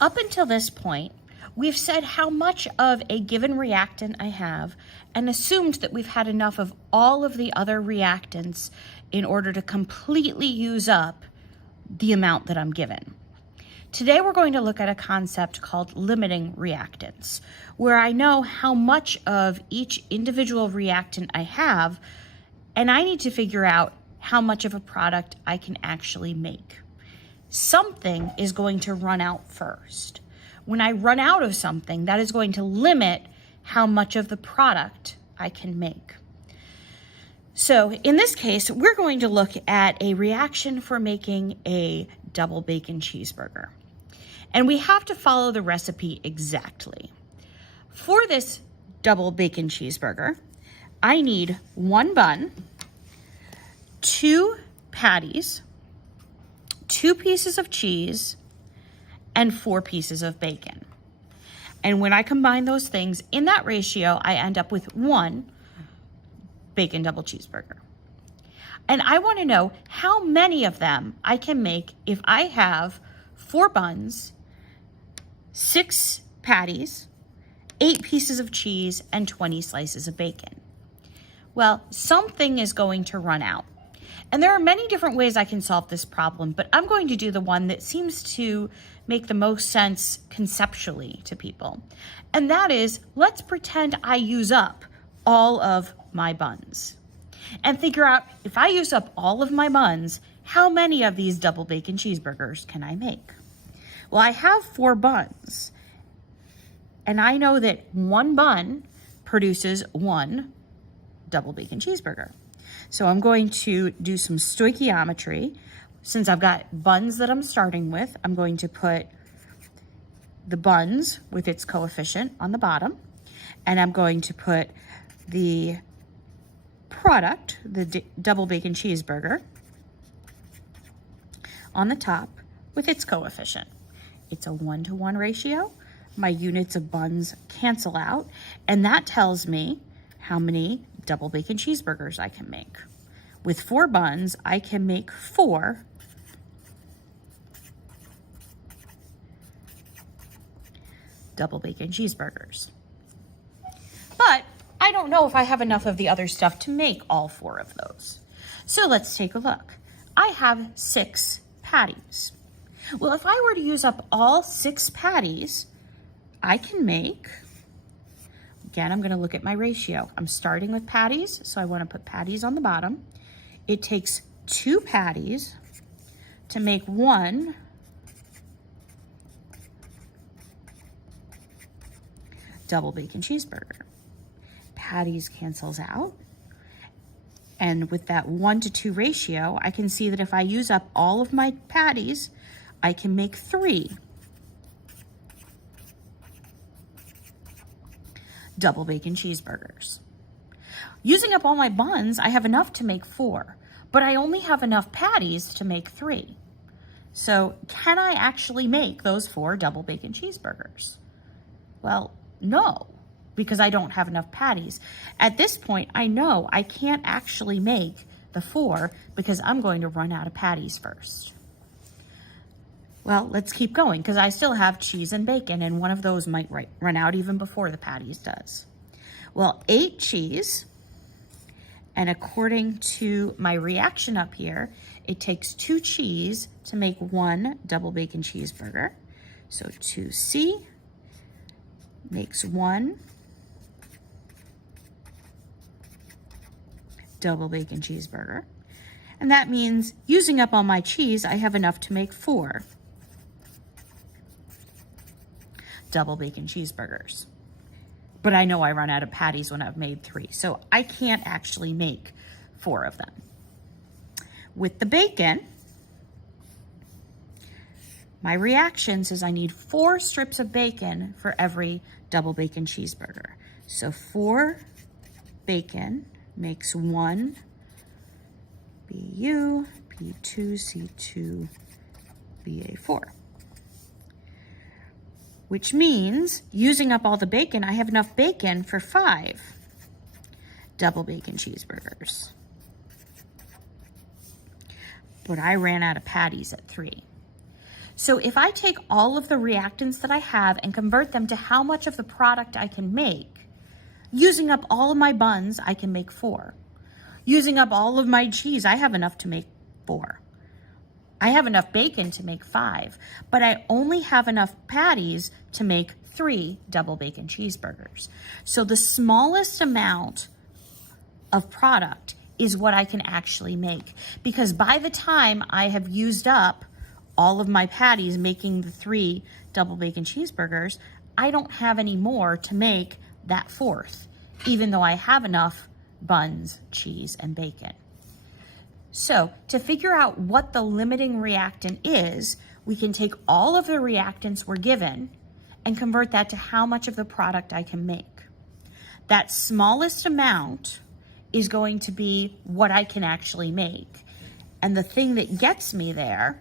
Up until this point, we've said how much of a given reactant I have and assumed that we've had enough of all of the other reactants in order to completely use up the amount that I'm given. Today we're going to look at a concept called limiting reactants, where I know how much of each individual reactant I have, and I need to figure out how much of a product I can actually make. Something is going to run out first. When I run out of something, that is going to limit how much of the product I can make. So in this case, we're going to look at a reaction for making a double bacon cheeseburger. And we have to follow the recipe exactly. For this double bacon cheeseburger, I need 1 bun, 2 patties, 2 pieces of cheese, and 4 pieces of bacon. And when I combine those things in that ratio, I end up with 1 bacon double cheeseburger. And I want to know how many of them I can make if I have 4 buns, 6 patties, 8 pieces of cheese, and 20 slices of bacon. Well, something is going to run out. And there are many different ways I can solve this problem, but I'm going to do the one that seems to make the most sense conceptually to people. And that is, let's pretend I use up all of my buns. And figure out, if I use up all of my buns, how many of these double bacon cheeseburgers can I make? Well, I have 4 buns, and I know that 1 bun produces 1 double bacon cheeseburger. So I'm going to do some stoichiometry. Since I've got buns that I'm starting with, I'm going to put the buns with its coefficient on the bottom, and I'm going to put the product, the double bacon cheeseburger, on the top with its coefficient. It's a 1-to-1 ratio. My units of buns cancel out, and that tells me how many double bacon cheeseburgers I can make. With 4 buns, I can make 4 double bacon cheeseburgers. But I don't know if I have enough of the other stuff to make all 4 of those. So let's take a look. I have 6 patties. Well, if I were to use up all 6 patties, I can make, again, I'm going to look at my ratio. I'm starting with patties, so I want to put patties on the bottom. It takes 2 patties to make 1 double bacon cheeseburger. Patties cancels out. And with that 1-to-2 ratio, I can see that if I use up all of my patties, I can make 3 double bacon cheeseburgers. Using up all my buns, I have enough to make 4, but I only have enough patties to make 3. So can I actually make those 4 double bacon cheeseburgers? Well, no, because I don't have enough patties. At this point, I know I can't actually make the 4 because I'm going to run out of patties first. Well, let's keep going because I still have cheese and bacon, and one of those might run out even before the patties does. Well, 8 cheese, and according to my reaction up here, it takes 2 cheese to make 1 double bacon cheeseburger. So 2C makes 1 double bacon cheeseburger. And that means using up all my cheese, I have enough to make 4 double bacon cheeseburgers. But I know I run out of patties when I've made 3, so I can't actually make 4 of them. With the bacon, my reaction says I need 4 strips of bacon for every double bacon cheeseburger. So 4 bacon makes 1 BU, P2, C2, BA4. Which means, using up all the bacon, I have enough bacon for 5 double bacon cheeseburgers. But I ran out of patties at 3. So if I take all of the reactants that I have and convert them to how much of the product I can make, using up all of my buns, I can make 4. Using up all of my cheese, I have enough to make 4. I have enough bacon to make 5, but I only have enough patties to make 3 double bacon cheeseburgers. So the smallest amount of product is what I can actually make, because by the time I have used up all of my patties making the 3 double bacon cheeseburgers, I don't have any more to make that 4th, even though I have enough buns, cheese, and bacon. So to figure out what the limiting reactant is, we can take all of the reactants we're given and convert that to how much of the product I can make. That smallest amount is going to be what I can actually make. And the thing that gets me there,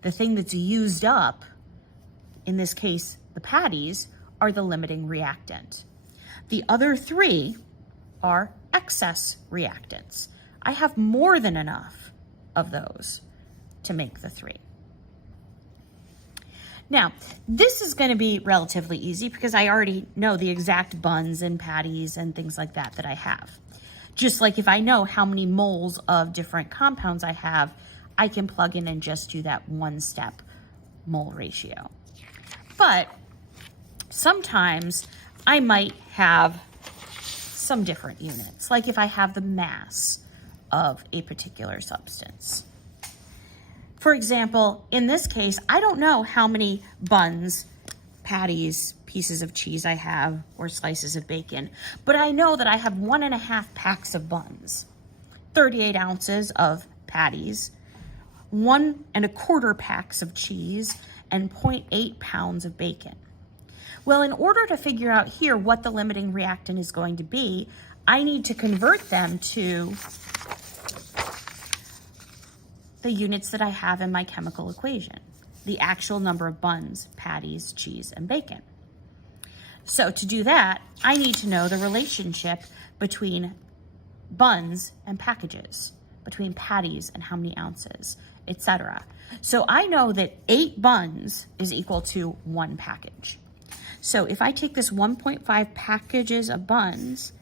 the thing that's used up, in this case, the patties, are the limiting reactant. The other 3 are excess reactants. I have more than enough of those to make the 3. Now, this is going to be relatively easy because I already know the exact buns and patties and things like that that I have. Just like if I know how many moles of different compounds I have, I can plug in and just do that one-step mole ratio. But sometimes I might have some different units, like if I have the mass of a particular substance. For example, in this case, I don't know how many buns, patties, pieces of cheese I have, or slices of bacon, but I know that I have 1.5 packs of buns, 38 ounces of patties, 1.25 packs of cheese, and 0.8 pounds of bacon. Well, in order to figure out here what the limiting reactant is going to be, I need to convert them to the units that I have in my chemical equation, the actual number of buns, patties, cheese, and bacon. So to do that, I need to know the relationship between buns and packages, between patties and how many ounces, etc. So I know that 8 buns is equal to 1 package. So if I take this 1.5 packages of buns,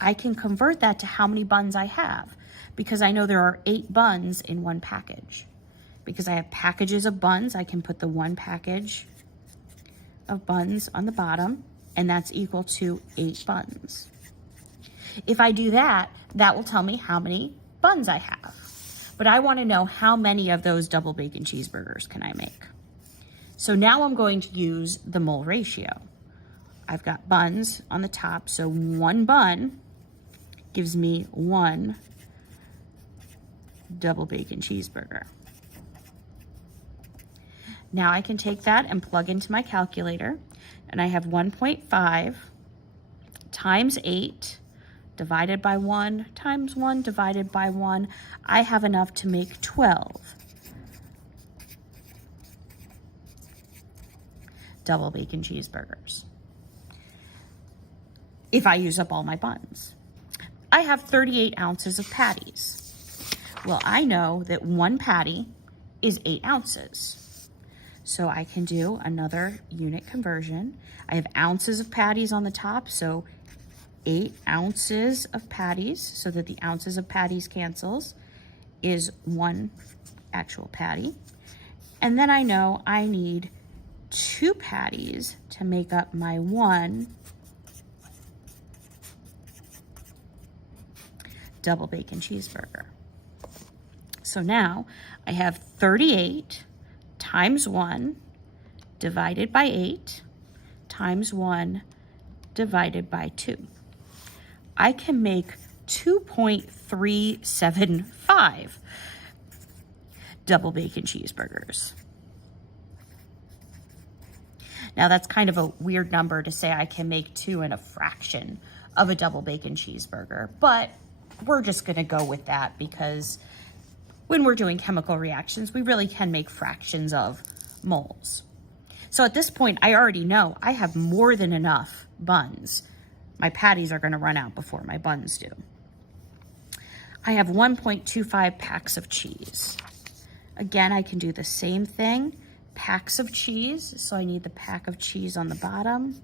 I can convert that to how many buns I have, because I know there are 8 buns in 1 package. Because I have packages of buns, I can put the 1 package of buns on the bottom, and that's equal to 8 buns. If I do that, that will tell me how many buns I have. But I want to know how many of those double bacon cheeseburgers can I make. So now I'm going to use the mole ratio. I've got buns on the top, so 1 bun gives me 1 double bacon cheeseburger. Now I can take that and plug into my calculator, and I have 1.5 times 8 divided by 1 times 1 divided by 1. I have enough to make 12 double bacon cheeseburgers if I use up all my buns. I have 38 ounces of patties. Well, I know that 1 patty is 8 ounces. So I can do another unit conversion. I have ounces of patties on the top, so 8 ounces of patties, so that the ounces of patties cancels, is 1 actual patty. And then I know I need 2 patties to make up my 1 double bacon cheeseburger. So now I have 38 times 1 divided by 8 times 1 divided by 2. I can make 2.375 double bacon cheeseburgers. Now that's kind of a weird number to say I can make 2 and a fraction of a double bacon cheeseburger, but we're just going to go with that because when we're doing chemical reactions, we really can make fractions of moles. So at this point, I already know I have more than enough buns. My patties are going to run out before my buns do. I have 1.25 packs of cheese. Again, I can do the same thing. packs of cheese. So I need the pack of cheese on the bottom.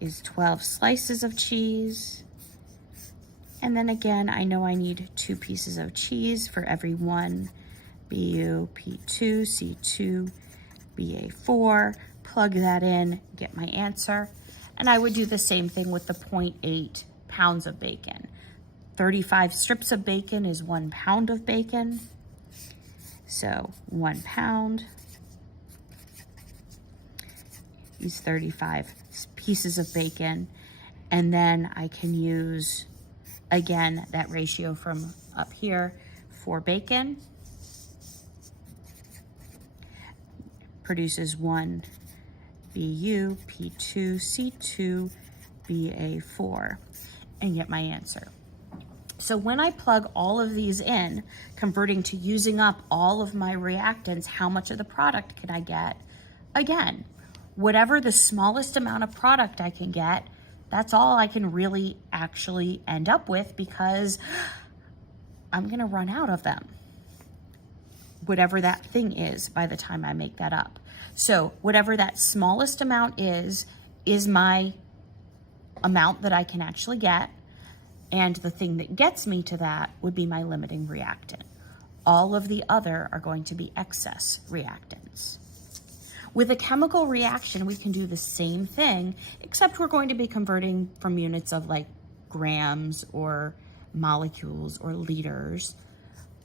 Is 12 slices of cheese. And then again, I know I need 2 pieces of cheese for every 1 BU, P2, C2, BA4. Plug that in, get my answer. And I would do the same thing with the 0.8 pounds of bacon. 35 strips of bacon is 1 pound of bacon. So 1 pound is 35 pieces of bacon. And then I can use, again, that ratio from up here for bacon. Produces 1 BU, P2, C2, BA4, and get my answer. So when I plug all of these in, converting to using up all of my reactants, how much of the product can I get? Again, whatever the smallest amount of product I can get, that's all I can really actually end up with, because I'm gonna run out of them. Whatever that thing is by the time I make that up. So whatever that smallest amount is my amount that I can actually get, and the thing that gets me to that would be my limiting reactant. All of the other are going to be excess reactants. With a chemical reaction, we can do the same thing, except we're going to be converting from units of like grams or molecules or liters.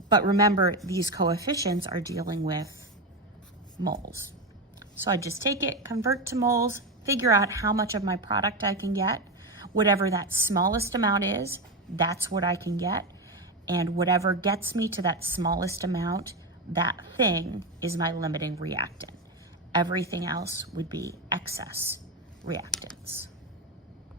But remember, these coefficients are dealing with moles. So I just take it, convert to moles, figure out how much of my product I can get. Whatever that smallest amount is, that's what I can get. And whatever gets me to that smallest amount, that thing is my limiting reactant. Everything else would be excess reactants.